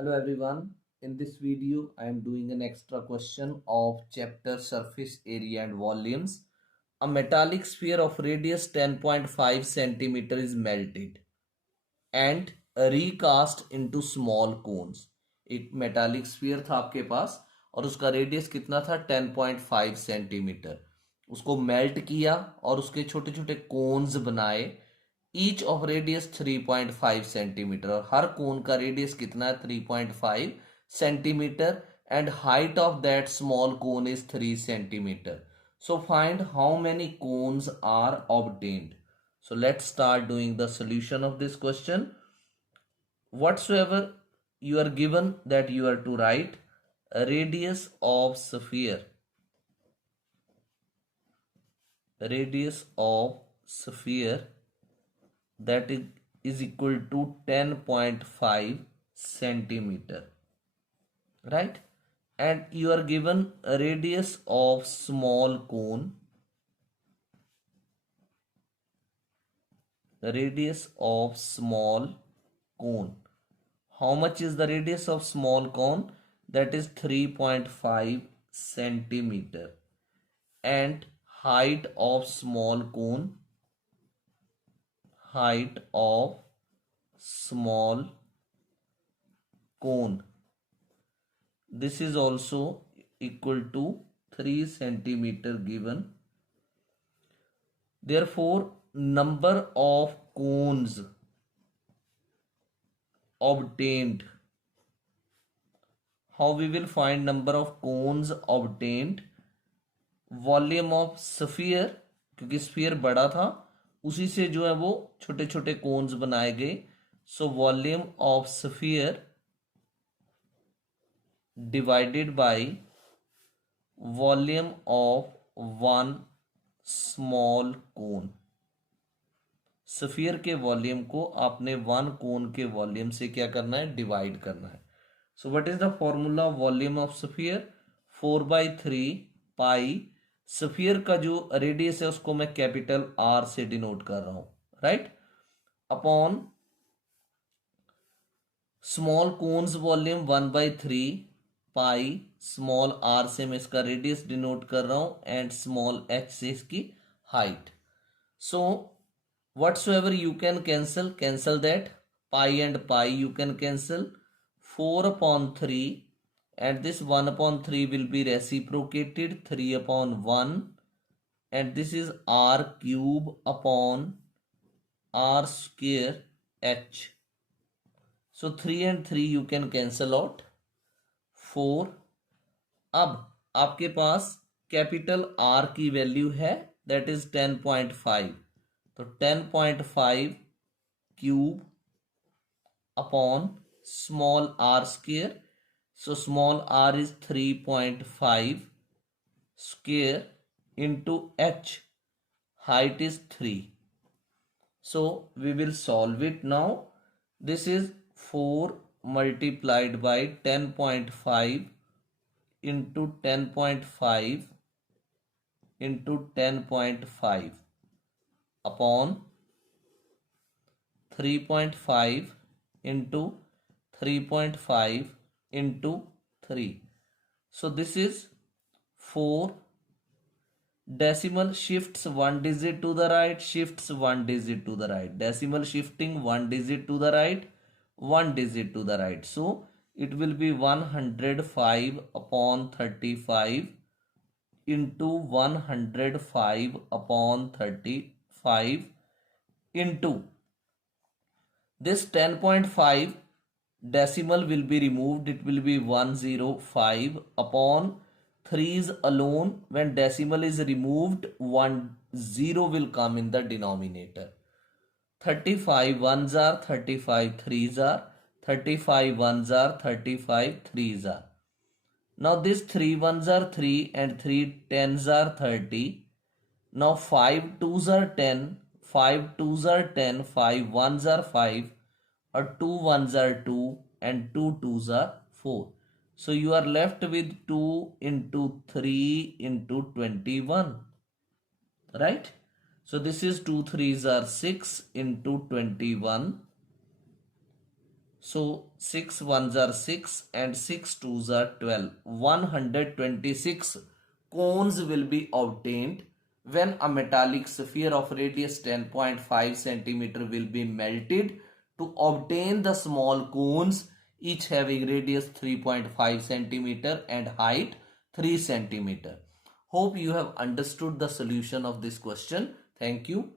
Hello everyone. In this video, I am doing an extra question of chapter surface area and volumes. A metallic sphere of radius 10.5 centimeter is melted and recast into small cones. एक metallic sphere था आपके पास और उसका radius कितना था 10.5 centimetre. उसको melt किया और उसके छोटे छोटे कोन्स बनाए. ईच ऑफ रेडियस 3.5 सेंटीमीटर और हर कोन का रेडियस कितना है 3.5 centimetre and height of that small cone is 3 centimetre. So find how many cones are obtained. So let's start doing the solution of this question. Whatsoever you are given that you are to write a radius of sphere. Radius of sphere that is equal to 10.5 centimeter, right? And you are given a radius of small cone. Radius of small cone. How much is the radius of small cone? That is 3.5 centimeter. And height of small cone. Height of small cone. This is also equal to 3 centimeter given. Therefore, number of cones obtained. How we will find number of cones obtained? Volume of sphere, क्योंकि sphere बड़ा था उसी से जो है वो छोटे छोटे कोन्स बनाए गए. So volume of sphere divided by volume of one small cone. Sphere के वॉल्यूम को आपने वन कोन के वॉल्यूम से क्या करना है, डिवाइड करना है. So what is the formula of volume of sphere? 4/3 pi. Sphere का जो रेडियस है उसको मैं कैपिटल आर से डिनोट कर रहा हूं, right, upon small cones volume 1/3 pi. Small R से मैं इसका रेडियस डिनोट कर रहा हूं एंड स्मॉल एच से इसकी height. So whatsoever you can cancel that. Pi and pi you can cancel. 4/3 and this 1/3 will be reciprocated 3/1 and this is r cube upon r square h. So 3 and 3 you can cancel out. 4. अब आपके पास capital R की value है that is 10.5. तो 10.5 cube upon small r square. So small r is 3.5 square into h. Height is 3. So we will solve it now. This is 4 multiplied by 10.5 into 10.5 into 10.5 upon 3.5 into 3.5 into 3. So this is 4. Decimal shifts 1 digit to the right, shifts 1 digit to the right. Decimal shifting 1 digit to the right, 1 digit to the right. So it will be 105 upon 35 into 105 upon 35 into this 10.5 decimal will be removed. It will be 105 upon 3's alone. When decimal is removed, 10 will come in the denominator. 35 ones are 35 threes are 35 ones are 35 threes are. Now this 3 ones are 3 and 3 tens are 30. Now 5 twos are 10, 5 twos are 10, 5 ones are 5, or 2 ones are 2 and 2 twos are 4. So you are left with 2 into 3 into 21, right? So this is 2 threes are 6 into 21 So 6 ones are 6 and 6 twos are 12. 126 cones will be obtained when a metallic sphere of radius 10.5 centimeter will be melted to obtain the small cones, each having radius 3.5 centimeter and height 3 centimeter. Hope you have understood the solution of this question. Thank you.